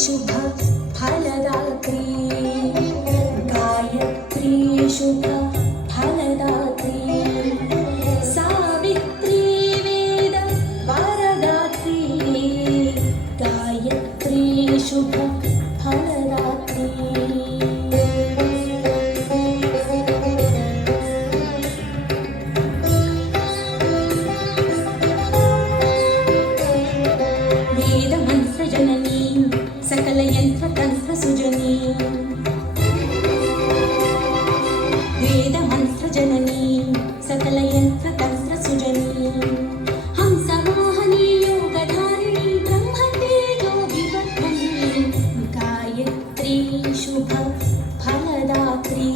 शुभ फलदात्री गायत्री शुभ फलदात्री सावित्री वेद वरदात्री गायत्री शुभ फलदात्री जननी सकल यंत्र तंत्र सुजनी वेद मंत्र जननी सकल यंत्र तंत्र सुजनी हंस वाहनी योगधारिणी ब्रह्म तेजो विवर्धनी गायत्री शुभ फलदात्री